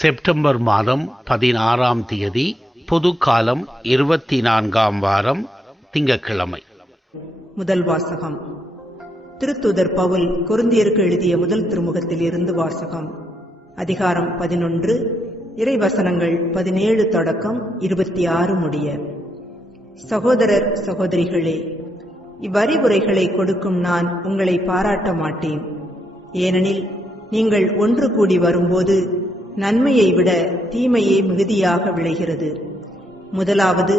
September மாதம் 16ஆம் தேதி, பொது காலம் 24ஆம் வாரம், திங்கட்கிழமை. முதல் வாசகம். திருத்தூதர் பவுல் கொரிந்தியருக்கு எழுதிய முதல் திருமுகத்தில் இருந்து வாசகம். அதிகாரம் 11, இறைவசனங்கள் 17 தொடக்கம் 26 முடிய. சகோதரர் சகோதரிகளே, இவ்வறிவுரைகளை கொடுக்கும் நான் உங்களை பாராட்ட மாட்டேன். ஏனெனில் நீங்கள் ஒன்று கூடி வரும்போது நன்மையை விட தீமையே மிகுதியாக விளைகிறது. முதலாவது,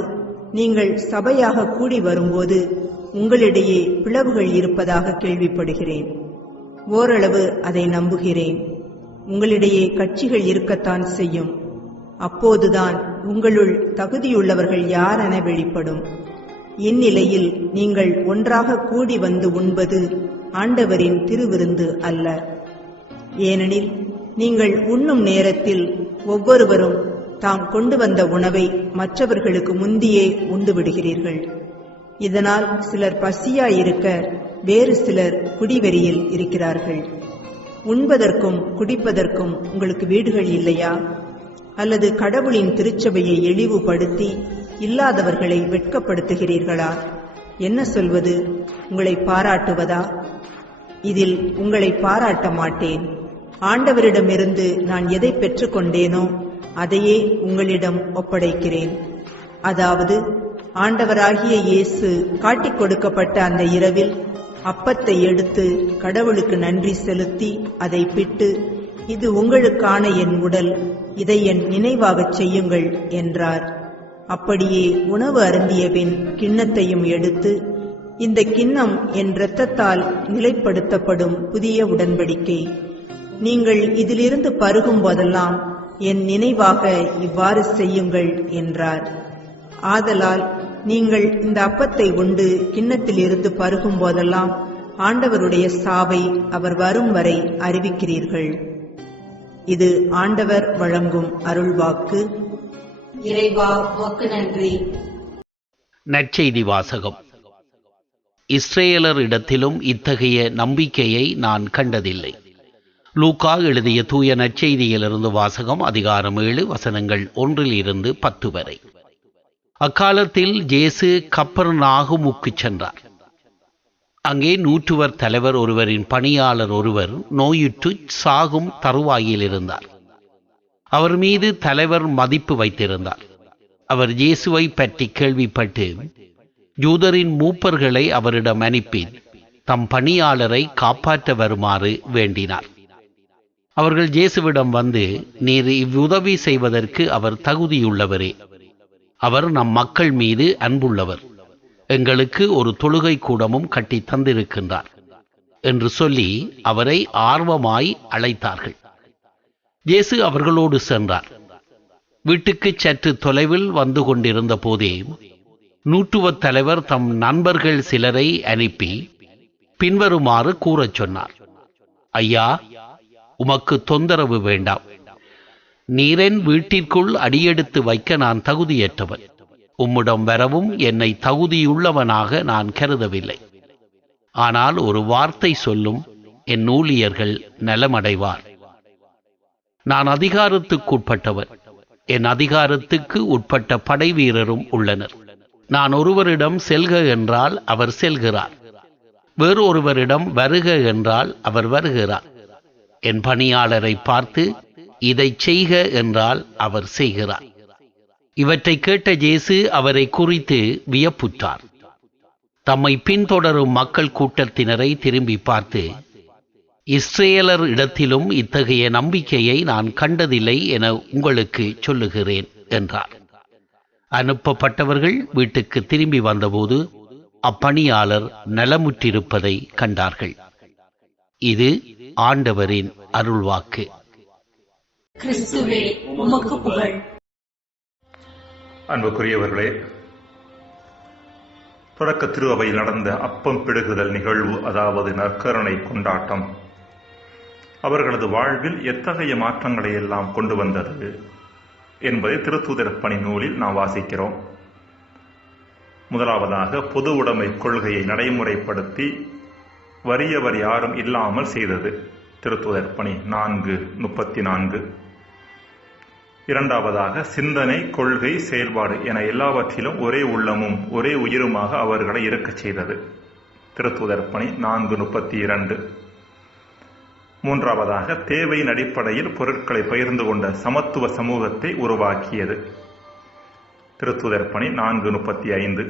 நீங்கள் சபையாக கூடி வரும்போது உங்களிடையே பிளவுகள் இருப்பதாக கேள்விப்படுகிறேன். ஓரளவு அதை நம்புகிறேன். உங்களிடையே கட்சிகள் இருக்கத்தான் செய்யும். அப்போதுதான் உங்களுள் தகுதியுள்ளவர்கள் யார் என வெளிப்படும். இந்நிலையில் நீங்கள் ஒன்றாக கூடி வந்து உண்பது ஆண்டவரின் திருவிருந்து அல்ல. ஏனெனில் நீங்கள் உண்ணும் நேரத்தில் ஒவ்வொருவரும் தாம் கொண்டு வந்த உணவை மற்றவர்களுக்கு முந்தியே உண்டு விடுகிறீர்கள். இதனால் சிலர் பசியாயிருக்க, வேறு சிலர் குடிவெறியில் இருக்கிறார்கள். உண்பதற்கும் குடிப்பதற்கும் உங்களுக்கு வீடுகள் இல்லையா? அல்லது கடவுளின் திருச்சபையை இழிவுபடுத்தி இல்லாதவர்களை வெட்கப்படுத்துகிறீர்களா? என்ன சொல்வது? உங்களை பாராட்டுவதா? இதில் உங்களை பாராட்ட மாட்டேன். ஆண்டவரிடமிருந்து நான் எதை பெற்றுக்கொண்டேனோ அதையே உங்களிடம் ஒப்படைக்கிறேன். அதாவது, ஆண்டவராகிய இயேசு காட்டிக் கொடுக்கப்பட்ட அந்த இரவில் அப்பத்தை எடுத்து கடவுளுக்கு நன்றி செலுத்தி அதை பிட்டு, இது உங்களுக்கான என் உடல், இதை என் நினைவாகச் செய்யுங்கள் என்றார். அப்படியே உணவு அருந்திய பின் கிண்ணத்தையும் எடுத்து, இந்த கிண்ணம் என் இரத்தத்தால் நிலைப்படுத்தப்படும் புதிய உடன்படிக்கை. நீங்கள் இதிலிருந்து பருகும் போதெல்லாம் என் நினைவாக இவ்வாறு செய்யுங்கள் என்றார். ஆதலால் நீங்கள் இந்த அப்பத்தை உண்டு கிண்ணத்திலிருந்து பருகும் போதெல்லாம் ஆண்டவருடைய சாவை அவர் வரும் வரை அறிவிக்கிறீர்கள். இது ஆண்டவர் வழங்கும் அருள்வாக்கு. இறைவா, உமக்கு நன்றி. நற்செய்தி வாசகம். இஸ்ரேலர் இடத்திலும் இத்தகைய நம்பிக்கையை நான் கண்டதில்லை. லூக்கா எழுதிய தூய நற்செய்தியிலிருந்து வாசகம். அதிகாரம் 7, வசனங்கள் 1 - 10 வரை. அக்காலத்தில் இயேசு கப்பர்நாகுமுக்கு சென்றார். அங்கே நூற்றுவர் தலைவர் ஒருவரின் பணியாளர் ஒருவர் நோயுற்று சாகும் தருவாயில் இருந்தார். அவர் மீது தலைவர் மதிப்பு வைத்திருந்தார். அவர் இயேசுவை பற்றி கேள்விப்பட்டு யூதரின் மூப்பர்களை அவரிடம் அனுப்பி தம் பணியாளரை காப்பாற்ற வருமாறு வேண்டினார். அவர்கள் இயேசுவிடம் வந்து, நீர் இவ்வுதவி செய்வதற்கு அவர் தகுதியுள்ளவரே, அவர் நம் மக்கள் மீது அன்புள்ளவர், எங்களுக்கு ஒரு தொழுகை கூடமும் கட்டி தந்திருக்கின்றார் என்று சொல்லி அவரை ஆர்வமாய் அழைத்தார்கள். இயேசு அவர்களோடு சென்றார். வீட்டுக்கு சற்று தொலைவில் வந்து கொண்டிருந்த போதே நூற்றுவர் தலைவர் தம் நண்பர்கள் சிலரை அனுப்பி பின்வருமாறு கூறச் சொன்னார். ஐயா, உமக்கு தொந்தரவு வேண்டாம். நீரென் வீட்டிற்குள் அடியெடுத்து வைக்க நான் தகுதியற்றவன். உம்மிடம் வரவும் என்னை தகுதியுள்ளவனாக நான் கருதவில்லை. ஆனால் ஒரு வார்த்தை சொல்லும், என் ஊழியர்கள் நலமடைவார். நான் அதிகாரத்துக்குட்பட்டவன். என் அதிகாரத்துக்கு உட்பட்ட படை வீரரும் உள்ளனர். நான் ஒருவரிடம் செல்க என்றால் அவர் செல்கிறார், வேறொருவரிடம் வருக என்றால் அவர் வருகிறார். என் பணியாளரை பார்த்து இதை செய்க என்றால் அவர் செய்கிறார். இவற்றை கேட்ட இயேசு அவரை குறித்து வியப்புற்றார். தம்மை பின்தொடரும் மக்கள் கூட்டத்தினரை திரும்பி பார்த்து, இஸ்ரேலர் இடத்திலும் இத்தகைய நம்பிக்கையை நான் கண்டதில்லை என உங்களுக்கு சொல்லுகிறேன் என்றார். அனுப்பப்பட்டவர்கள் வீட்டுக்கு திரும்பி வந்தபோது அப்பணியாளர் நலமுற்றிருப்பதை கண்டார்கள். இது ஆண்டவரின் அருள்வாக்கு. கிறிஸ்துவே, உமக்கு புகழ். அன்புக்குரியவர்களே, தொடக்க திருஅவையில் நடந்த அப்பம் பிடுகுதல் நிகழ்வு, அதாவது நற்கருணை கொண்டாட்டம், அவர்களது வாழ்வில் எத்தகைய மாற்றங்களை எல்லாம் கொண்டு வந்தது என்பதை திருத்தூதர் பணி நூலில் நாம் வாசிக்கிறோம். முதலாவதாக, பொது உடைமை கொள்கையை நடைமுறைப்படுத்தி வறியவர் யாரும் இல்லாமல் செய்தது. திருத்தூதர் பணி 4:34. இரண்டாவதாக சிந்தனை, கொள்கை, செயல்பாடு என எல்லாவற்றிலும் ஒரே உள்ளமும் ஒரே உயிருமாக அவர்களை இருக்கச் செய்தது. திருத்தூதர் பணி 4:32. மூன்றாவதாக தேவையின் அடிப்படையில் பொருட்களை பகிர்ந்து கொண்ட சமத்துவ சமூகத்தை உருவாக்கியது. திருத்தூதர் பணி 4:35.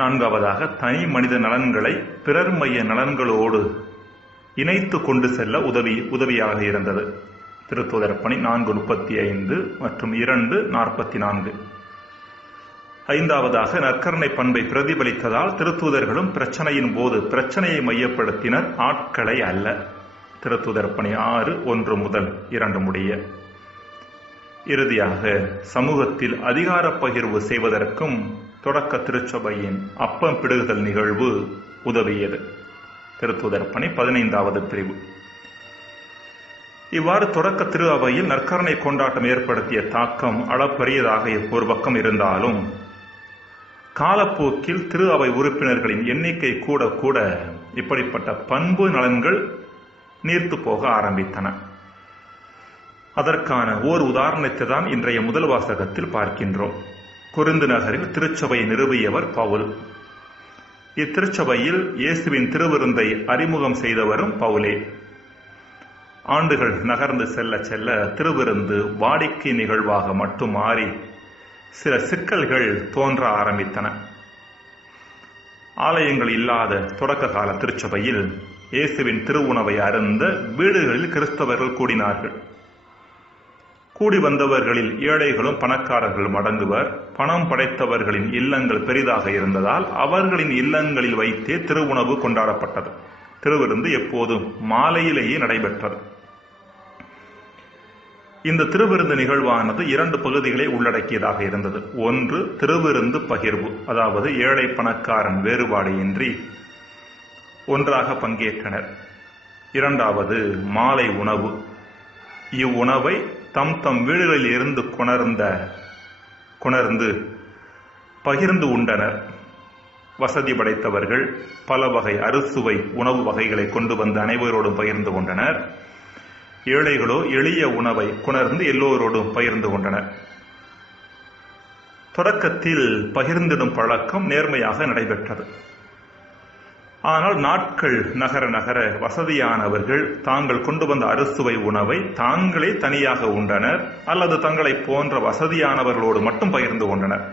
நான்காவதாக தனி மனித நலன்களை பிறர் மைய நலன்களோடு இணைத்து கொண்டு செல்ல உதவியாக இருந்தது. திருத்தூதர் பணி 4:35 மற்றும் 2:44. ஐந்தாவதாக நற்கருணை பண்பை பிரதிபலித்ததால் திருத்தூதர்களும் பிரச்சனையின் போது பிரச்சனையை மையப்படுத்தினர், ஆட்களை அல்ல. திருத்தூதர் பணி 6:1-2 முடிய. இறுதியாக சமூகத்தில் அதிகார பகிர்வு செய்வதற்கும் தொடக்க திருச்சபையின் அப்பம் பிடுகுதல் நிகழ்வு உதவியது. திருத்தூதர் பணி 15வது பிரிவு. இவ்வாறு தொடக்க திரு அவையில் நற்கருணை கொண்டாட்டம் ஏற்படுத்திய தாக்கம் அளப்பரியதாக ஒரு பக்கம் இருந்தாலும் காலப்போக்கில் திரு அவை உறுப்பினர்களின் எண்ணிக்கை கூட கூட இப்படிப்பட்ட பண்பு நலன்கள் நீர்த்து போக ஆரம்பித்தன. அதற்கான ஓர் உதாரணத்தை தான் இன்றைய முதல் வாசகத்தில் பார்க்கின்றோம். கொரிந்து நகரில் திருச்சபையை நிறுவியவர் பவுல். இத்திருச்சபையில் இயேசுவின் திருவிருந்தை அறிமுகம் செய்தவரும் பவுலே. ஆண்டுகள் நகர்ந்து செல்ல செல்ல திருவிருந்து வாடிக்கை நிகழ்வாக மட்டும் மாறி சில சிக்கல்கள் தோன்ற ஆரம்பித்தன. ஆலயங்கள் இல்லாத தொடக்க கால திருச்சபையில் இயேசுவின் திருவுணவை அருந்த வீடுகளில் கிறிஸ்தவர்கள் கூடினார்கள். கூடி வந்தவர்களில் ஏழைகளும் பணக்காரர்களும் அடங்குவர். பணம் படைத்தவர்களின் இல்லங்கள் பெரிதாக இருந்ததால் அவர்களின் இல்லங்களில் வைத்தே திருவுணவு கொண்டாடப்பட்டது. திருவிருந்து எப்போதும் மாலையிலேயே நடைபெற்றது. இந்த திருவிருந்து நிகழ்வானது 2 பகுதிகளை உள்ளடக்கியதாக இருந்தது. ஒன்று திருவிருந்து பகிர்வு, அதாவது ஏழை பணக்காரன் வேறுபாடு இன்றி ஒன்றாக பங்கேற்றனர். இரண்டாவது மாலை உணவு. இவ்வுணவை தம் தம் வீடுகளில் இருந்து கொணர்ந்து பகிர்ந்து உண்டனர். வசதி படைத்தவர்கள் பல வகை அறுசுவை உணவு வகைகளை கொண்டு வந்து அனைவரோடும் பகிர்ந்து கொண்டனர். ஏழைகளோ எளிய உணவை கொணர்ந்து எல்லோரோடும் பகிர்ந்து கொண்டனர். தொடக்கத்தில் பகிர்ந்திடும் பழக்கம் நேர்மையாக நடைபெற்றது. ஆனால் நாட்கள் நகர நகர வசதியானவர்கள் தாங்கள் கொண்டு வந்த அறுசுவை உணவை தாங்களே தனியாக உண்டனர், அல்லது தங்களை போன்ற வசதியானவர்களோடு மட்டும் பகிர்ந்து கொண்டனர்.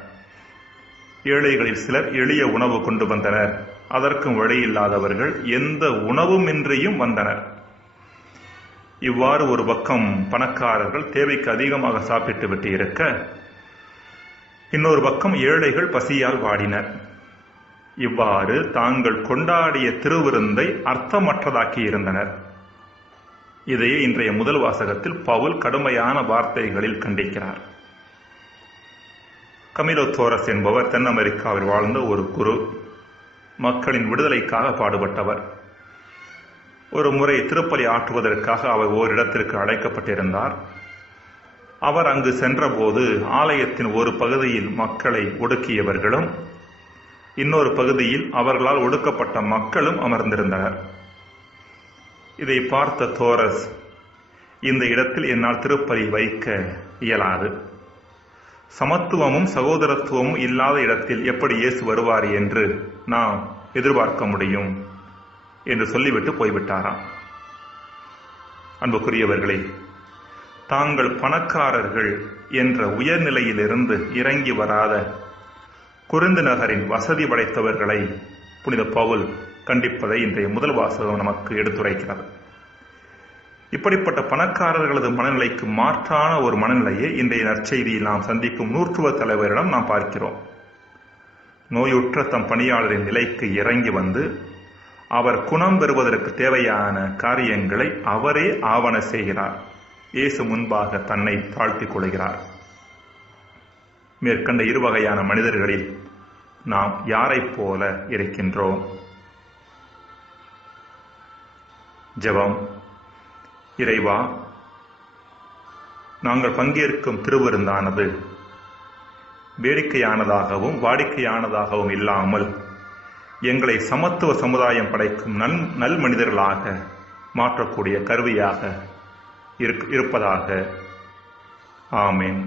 ஏழைகளில் சிலர் எளிய உணவு கொண்டு வந்தனர். அதற்கும் வழியில்லாதவர்கள் எந்த உணவுமின்றியும் வந்தனர். இவ்வாறு ஒரு பக்கம் பணக்காரர்கள் தேவைக்கு அதிகமாக சாப்பிட்டு விட்டு இருக்க, இன்னொரு பக்கம் ஏழைகள் பசியால் வாடினர். இவ்வாறு தாங்கள் கொண்டாடிய திருவிருந்தை அர்த்தமற்றதாக்கி இருந்தனர். இதையே இன்றைய முதல் வாசகத்தில் பவுல் கடுமையான வார்த்தைகளில் கண்டிக்கிறார். கமிலோ தோரஸ் என்பவர் தென் அமெரிக்காவில் வாழ்ந்த ஒரு குரு. மக்களின் விடுதலைக்காக பாடுபட்டவர். ஒரு முறை திருப்பலி ஆற்றுவதற்காக அவர் ஓரிடத்திற்கு அழைக்கப்பட்டிருந்தார். அவர் அங்கு சென்றபோது ஆலயத்தின் ஒரு பகுதியில் மக்களை ஒடுக்கியவர்களும் இன்னொரு பகுதியில் அவர்களால் ஒடுக்கப்பட்ட மக்களும் அமர்ந்திருந்தனர். இதை பார்த்த தோரஸ், இந்த இடத்தில் என்னால் திருப்பலி வைக்க இயலாது. சமத்துவமும் சகோதரத்துவமும் இல்லாத இடத்தில் எப்படி இயேசு வருவார் என்று நாம் எதிர்பார்க்க முடியும் என்று சொல்லிவிட்டு போய்விட்டாராம். அன்புக்குரியவர்களே, தாங்கள் பணக்காரர்கள் என்ற உயர்நிலையிலிருந்து இறங்கி வராத கொரிந்து நகரின் வசதி படைத்தவர்களை புனித பவுல் கண்டிப்பதை இன்றைய முதல் வாசகம் நமக்கு எடுத்துரைக்கிறது. இப்படிப்பட்ட பணக்காரர்களது மனநிலைக்கு மாற்றான ஒரு மனநிலையை இன்றைய நற்செய்தியில் நாம் சந்திக்கும் நூற்றுவ தலைவரிடம் நாம் பார்க்கிறோம். நோயுற்ற தம் பணியாளரின் நிலைக்கு இறங்கி வந்து அவர் குணம் பெறுவதற்கு தேவையான காரியங்களை அவரே ஆவண செய்கிறார். இயேசு முன்பாக தன்னை தாழ்த்திக் கொள்கிறார். மேற்கண்ட இருவகையான மனிதர்களில் நாம் யாரைப் போல இருக்கின்றோம்? ஜெபம். இறைவா, நாங்கள் பங்கேற்கும் திருவிருந்தானது வேடிக்கையானதாகவும் வாடிக்கையானதாகவும் இல்லாமல் எங்களை சமத்துவ சமுதாயம் படைக்கும் நல் மனிதர்களாக மாற்றக்கூடிய கருவியாக இருப்பதாக ஆமென்.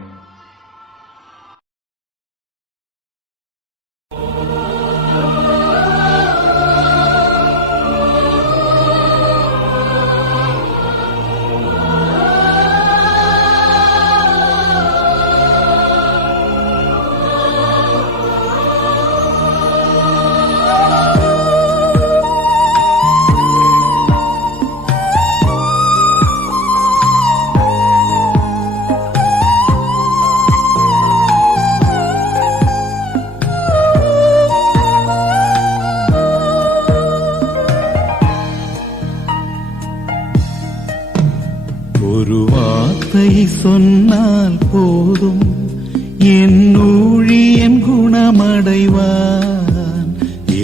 ஒரு வார்த்தை சொன்னால் போதும், என் ஊழியன் குணமடைவான்,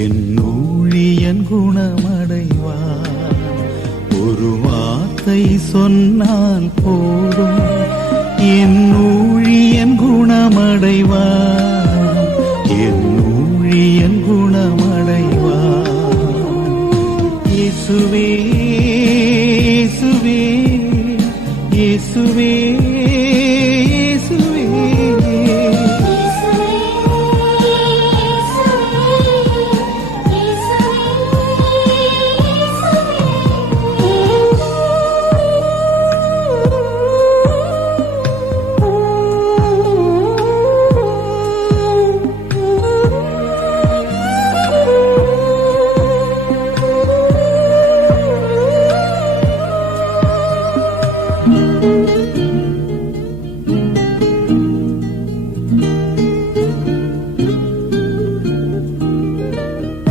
என் ஊழியன் குணமடைவான். ஒரு வார்த்தை சொன்னால் போதும், என் ஊழியன் குணமடைவான், என் ஊழியன் குணமடைவான். இயேசுவே இயேசுவே இயேசுவே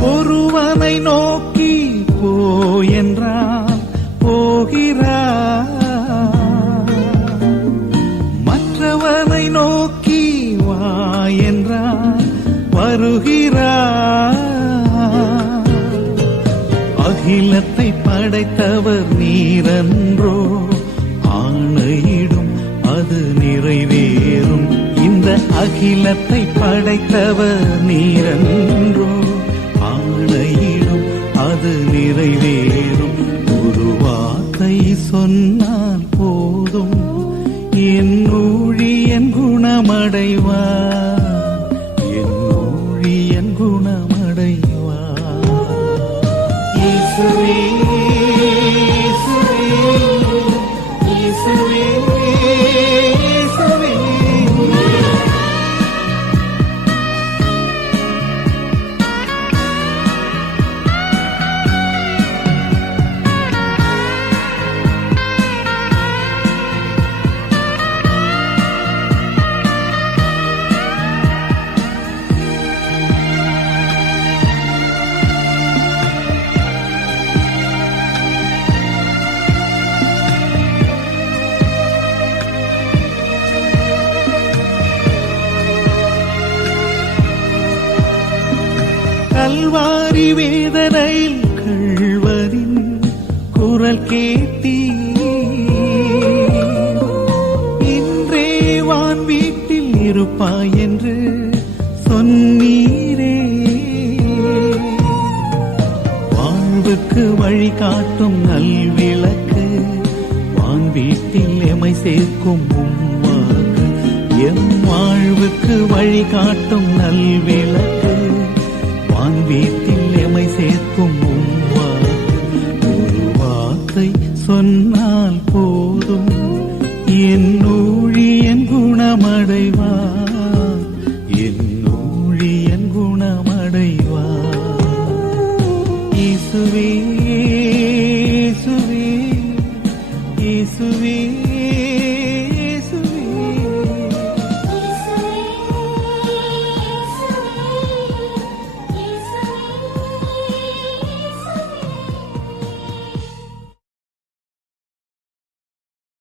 ஒருவனை நோக்கி போ என்றால் போகிறார், மற்றவனை நோக்கி வா என்றால் வருகிறார். அகிலத்தை படைத்தவர் நீரன்றோ, ஆணையிடும் அது நிறைவேறும். இந்த அகிலத்தை படைத்தவர் நீரன்றோ, ஆணையிடும் அது நிறைவேறும். ஒரு வார்த்தை சொன்னால் போதும், என் ஊழியன் குணமடைவார், என் ஊழியன் குணமடைவார். இயேசுவே இயேசுவே இயேசுவே இயேசுவே. கல்வாரி வேதனையில் கள்வரின் குரல் கேட்டீர், இன்றே வான் வீட்டில் இருப்பாய் என்று சொன்னீரே. வாழ்வுக்கு வழிகாட்டும் நல்விளக்கு, வான் வீட்டில் எமை சேர்க்கும் உம்வாக்கு. எம் வாழ்வுக்கு வழிகாட்டும் நல்விளக்கு, வான் வீட்டில்